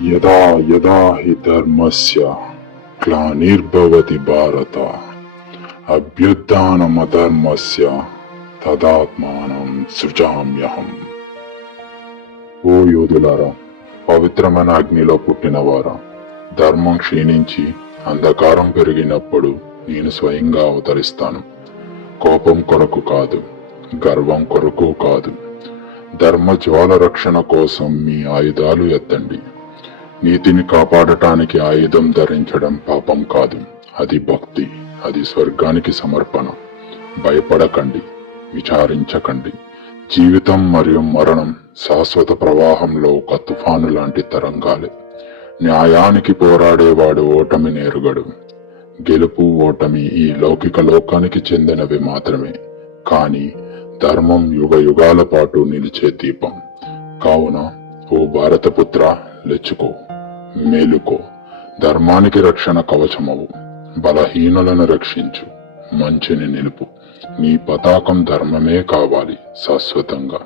యదా యదా హి ధర్మస్య గ్లానిర్భవతి భారత అభ్యుత్థానమధర్మస్య తదాత్మానం సృజామ్యహం. ఓ యోధులారా, పవిత్రమైన అగ్నిలో పుట్టినవారా, ధర్మం క్షీణించి అంధకారం పెరిగినప్పుడు నేను స్వయంగా అవతరిస్తాను. కోపం కొరకు కాదు, గర్వం కొరకు కాదు. ధర్మ జ్వాల రక్షణ కోసం మీ ఆయుధాలు ఎత్తండి. నీతిని కాపాడటానికి ఆయుధం ధరించడం పాపం కాదు, అది భక్తి, అది స్వర్గానికి సమర్పణ. భయపడకండి, విచారించకండి. జీవితం మరియు మరణం శాశ్వత ప్రవాహంలో ఒక తుఫాను లాంటి తరంగాలే. న్యాయానికి పోరాడేవాడు ఓటమి నేరుగడు. గెలుపు ఓటమి ఈ లౌకిక లోకానికి చెందినవి మాత్రమే, కానీ ధర్మం యుగ యుగాల పాటు నిలిచే దీపం. కావున ఓ భారతపుత్ర, లెచ్చుకో, మేలుకో. ధర్మానికి రక్షణ కవచమవు. బలహీనులను రక్షించు, మంచిని నిలుపు. నీ పతాకం ధర్మమే కావాలి శాశ్వతంగా.